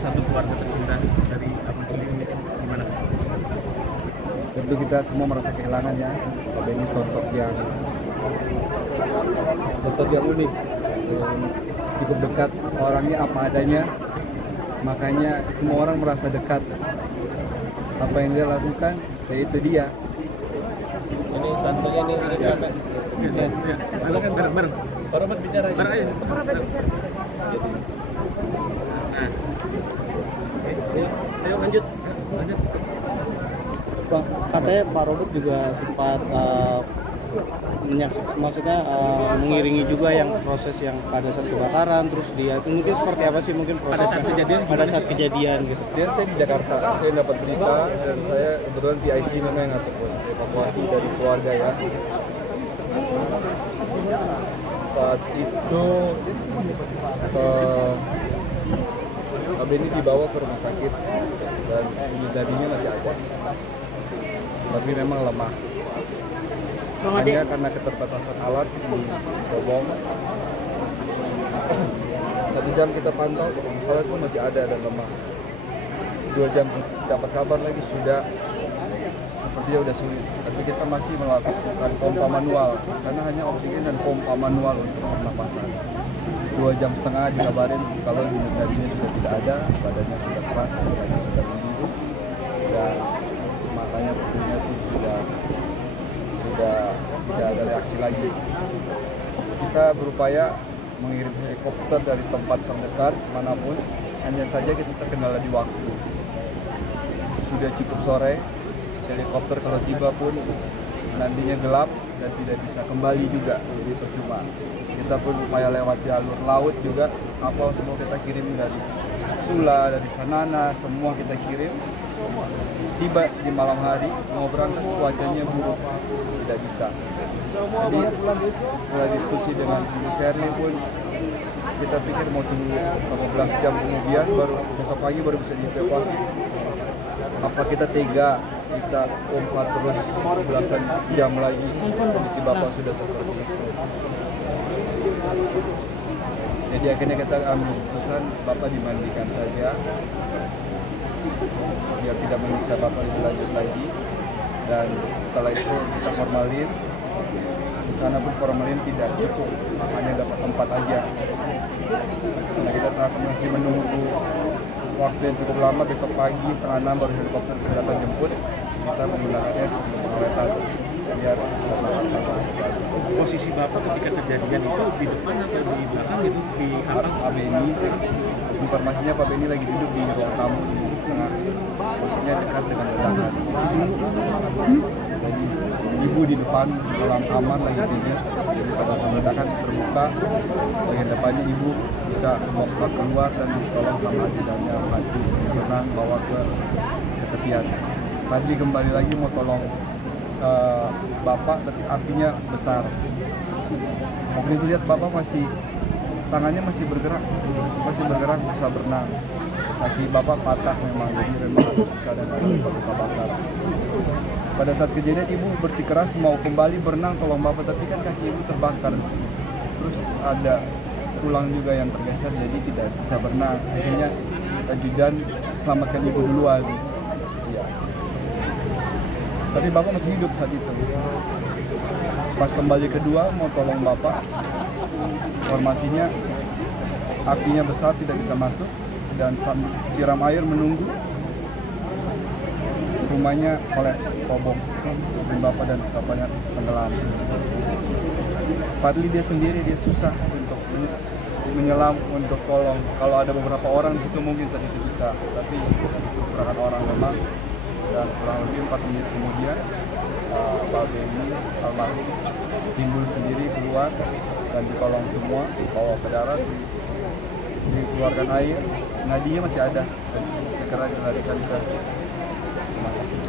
salah satu keluarga tercinta dari Abang Beni, gimana? Tentu kita semua merasa kehilangan ya. Pak Beni sosok yang unik, cukup dekat, orangnya apa adanya, makanya semua orang merasa dekat. Apa yang dia lakukan, ya itu dia. Ini tantenya nih, ini Ya. Ya, silakan bareng. Pak Robert bicara aja. Bareng aja. Nah. Ayo lanjut. Bang, katanya Pak Robert juga sempat menyaksikan, maksudnya mengiringi juga yang proses yang pada saat kebakaran, terus dia itu mungkin seperti apa sih mungkin prosesnya pada saat kejadian gitu. Dan saya di Jakarta, saya dapat berita dan saya kebetulan PIC memang yang ngatur proses evakuasi dari keluarga ya. Saat itu Pak Beni dibawa ke rumah sakit dan dadinya masih ada, tapi memang lemah. Hanya karena keterbatasan alat di Bobong. 1 jam kita pantau, masalah itu masih ada dan lemah. 2 jam dapat kabar lagi sudah sepertinya udah sulit. Tapi kita masih melakukan pompa manual. Di sana hanya oksigen dan pompa manual untuk pernapasan. 2,5 jam dikabarin kalau dadinya sudah tidak ada, badannya sudah keras, badannya sudah membiru, dan matanya tentunya pun sudah tidak ada reaksi lagi. Kita berupaya mengirim helikopter dari tempat terdekat manapun, hanya saja kita terkendala di waktu. Sudah cukup sore, helikopter kalau tiba pun nantinya gelap dan tidak bisa kembali juga, jadi percuma. Kita pun upaya lewat jalur laut juga, kapal semua kita kirim dari Sula, dari Sanana, semua kita kirim. Tiba di malam hari, mau berangkat cuacanya buruk, tidak bisa. Jadi setelah diskusi dengan Ibu Sherly pun kita pikir mau tunggu 15 jam kemudian baru besok pagi baru bisa dievakuasi. Apa kita tega kita pompa terus belasan jam lagi, kondisi Bapak sudah seperti itu. Jadi akhirnya kita ambil keputusan Bapak dimandikan saja biar tidak menyiksa Bapak lebih lanjut lagi, dan setelah itu kita formalin. Di sana pun formalin tidak cukup, hanya dapat 4 aja. Karena kita masih menunggu waktu yang cukup lama, besok pagi setengah 6 baru helikopter bisa datang jemput. Kita menggunakannya sebelum pengawetan biar bisa melakukan sesuatu. Posisi Bapak ketika kejadian itu di depan atau di belakang gitu, di kampung? Pak Beni, informasinya Pak Beni lagi duduk di ruang tamu di tengah, posisinya dekat dengan ledakan. Jadi ibu di depan dalam kamar lagi tidur, jadi pada saat ledakan terbuka bagian depannya ibu bisa membawa keluar dan ditolong sama ajudannya maju berenang bawa ke tepian. Tadi kembali lagi mau tolong Bapak, tapi apinya besar. Waktu itu lihat Bapak masih tangannya masih bergerak bisa berenang. Kaki Bapak patah memang, jadi memang agak susah dan ada luka bakar. Pada saat kejadian ibu bersikeras mau kembali berenang tolong Bapak, tapi kan kaki ibu terbakar. Terus ada tulang juga yang tergeser, jadi tidak bisa berenang. Akhirnya ajudan selamatkan ibu duluan. Ya. Tapi Bapak masih hidup saat itu. Pas kembali kedua mau tolong Bapak, formasinya apinya besar tidak bisa masuk dan siram air menunggu. Rumahnya kolaps, roboh, mobil Bapak dan kapalnya tenggelam. Fadli dia sendiri, dia susah untuk menyelam, untuk tolong. Kalau ada beberapa orang di situ mungkin saat itu bisa, tapi kekurangan orang memang. Dan kurang lebih 4 menit kemudian Pak Beni almarhum timbul sendiri keluar dan ditolong semua, dibawa ke darat, dikeluarkan air, nadinya masih ada dan segera dilarikan ke rumah sakit.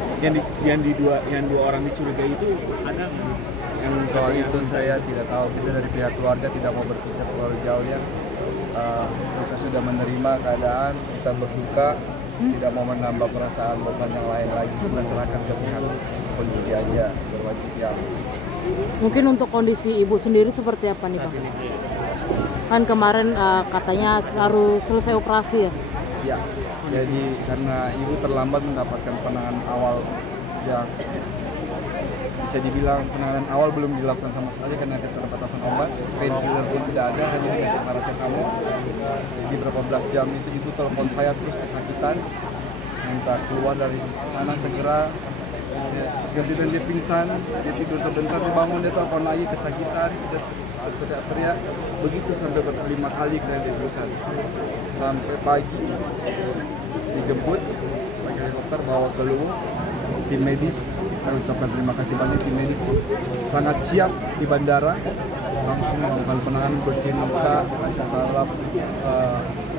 Yang dua orang dicurigai itu ada nggak? Yang soal itu saya tidak tahu, kita dari pihak keluarga tidak mau berpikir terlalu jauh ya. Kita sudah menerima keadaan, kita berduka, tidak mau menambah perasaan beban yang lain lagi. Kita serahkan ke pihak polisi aja, berwajib yang. Mungkin untuk kondisi ibu sendiri seperti apa nih Pak? Kan kemarin katanya harus selesai operasi ya? Ya, jadi karena ibu terlambat mendapatkan penanganan awal yang bisa dibilang penanganan awal belum dilakukan sama sekali karena keterbatasan obat, painkiller pun tidak ada, hanya dikasih paracetamol. Jadi berapa belas jam itu ibu telepon saya terus kesakitan, minta keluar dari sana segera. Kesakitan dia pingsan, dia tidur sebentar, dia bangun, dia telepon lagi kesakitan, dia teriak-teriak, begitu sampai 5 kali kena dia pingsan. Sampai pagi dijemput pakai helikopter bawa ke Luwu, tim medis, saya ucapkan terima kasih banyak, tim medis sangat siap di bandara, langsung melakukan penanganan, bersihin luka, kasih salep,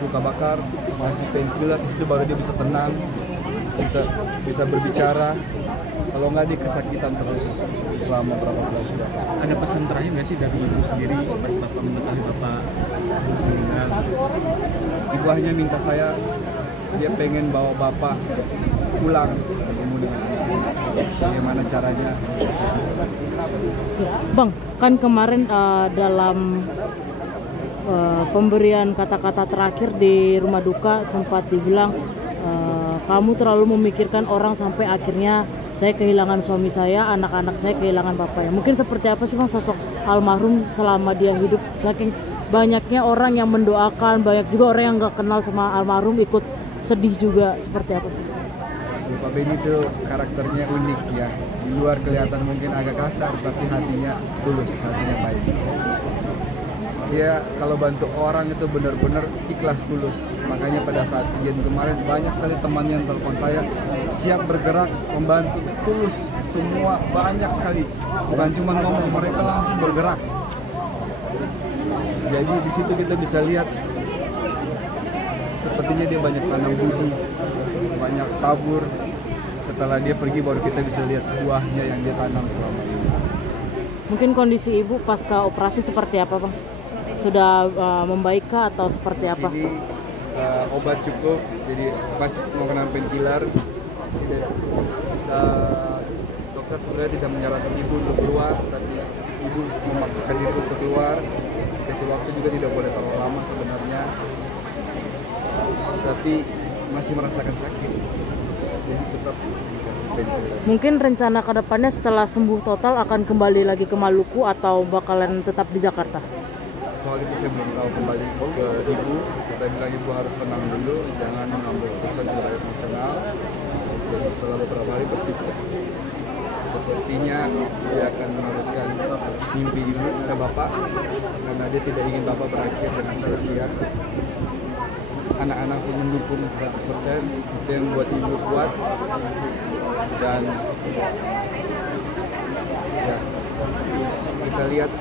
luka bakar, kasih painkiller, itu baru dia bisa tenang, bisa berbicara. Kalau nggak dia kesakitan terus selama berapa bulan sudah. Ada pesan terakhir nggak sih dari ibu sendiri pas bapak mengetahui bapak harus meninggal? Ibu hanya minta saya, dia pengen bawa bapak pulang ketemu dengan ibu. Bagaimana caranya? Bang, kan kemarin dalam pemberian kata-kata terakhir di rumah duka sempat dibilang kamu terlalu memikirkan orang sampai akhirnya saya kehilangan suami saya, anak-anak saya kehilangan bapaknya. Mungkin seperti apa sih Bang sosok almarhum selama dia hidup? Saking banyaknya orang yang mendoakan, banyak juga orang yang nggak kenal sama almarhum ikut sedih juga. Seperti apa sih? Pak Benny itu karakternya unik ya. Di luar kelihatan mungkin agak kasar, tapi hatinya tulus, hatinya baik. Dia kalau bantu orang itu benar-benar ikhlas tulus. Makanya pada saat kejadian kemarin banyak sekali teman yang telepon saya siap bergerak membantu tulus, semua banyak sekali. Bukan cuma ngomong, mereka langsung bergerak. Jadi di situ kita bisa lihat sepertinya dia banyak tanam budi, banyak tabur. Setelah dia pergi baru kita bisa lihat buahnya yang dia tanam selama ini. Mungkin kondisi ibu pasca operasi seperti apa Bang? Sudah membaikkah atau seperti apa? Di sini obat cukup, jadi pas menggunakan painkiller. Dokter sebenarnya tidak menyarankan ibu untuk keluar, tapi ibu memaksakan diri untuk keluar. Kasih waktu juga tidak boleh terlalu lama sebenarnya, tapi masih merasakan sakit, jadi tetap dikasih painkiller. Mungkin rencana kedepannya setelah sembuh total akan kembali lagi ke Maluku atau bakalan tetap di Jakarta? Soal itu saya belum tahu, kembali ke ibu. Kita bilang ibu harus tenang dulu, jangan mengambil keputusan secara emosional. Jadi setelah beberapa hari berpikir, sepertinya dia akan meneruskan mimpi ibu ke bapak, karena dia tidak ingin bapak berakhir dengan sia-sia. Anak-anak pun mendukung 100%, itu yang membuat ibu kuat. Dan ya, kita lihat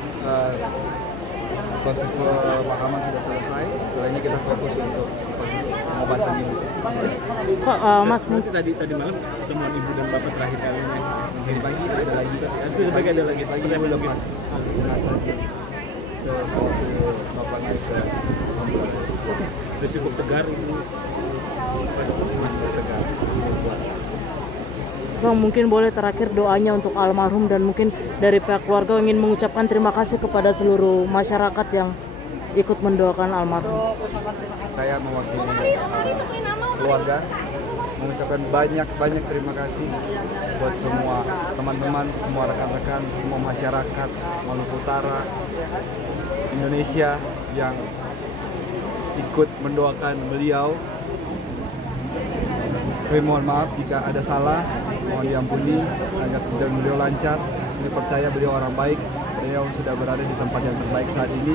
proses pemakaman sudah selesai. Setelah ini kita fokus untuk proses pengobatan ibu. Kok Mas Nanti tadi malam pertemuan ibu dan bapak terakhir kalinya. Hari pagi ada lagi. Nanti ada lagi. Pagi ibu lepas jenazah seperti bapak naik ke ambulans. Sudah cukup tegar ibu. Masih tegar. Bang, mungkin boleh terakhir doanya untuk almarhum dan mungkin dari pihak keluarga ingin mengucapkan terima kasih kepada seluruh masyarakat yang ikut mendoakan almarhum. Saya mewakili keluarga mengucapkan banyak terima kasih buat semua teman-teman, semua rekan-rekan, semua masyarakat Maluku Utara, Indonesia yang ikut mendoakan beliau. Kami mohon maaf jika ada salah, mohon diampuni agar perjalanan beliau lancar. Ini percaya beliau orang baik, beliau sudah berada di tempat yang terbaik saat ini.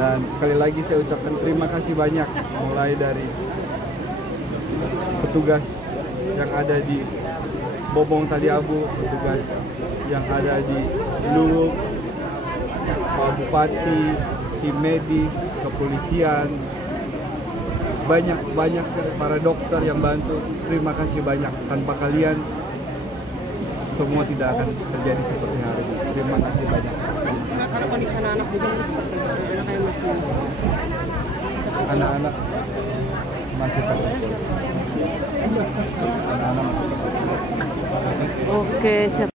Dan sekali lagi saya ucapkan terima kasih banyak, mulai dari petugas yang ada di Bobong Taliabu, petugas yang ada di Luwu, Pak Bupati, tim medis, kepolisian, banyak sekali para dokter yang bantu. Terima kasih banyak, tanpa kalian semua tidak akan terjadi seperti hari ini. Terima kasih banyak. Karena kondisi anak-anak juga seperti itu, Anak-anak masih terpukul. Anak-anak masih terpukul. Oke, siap.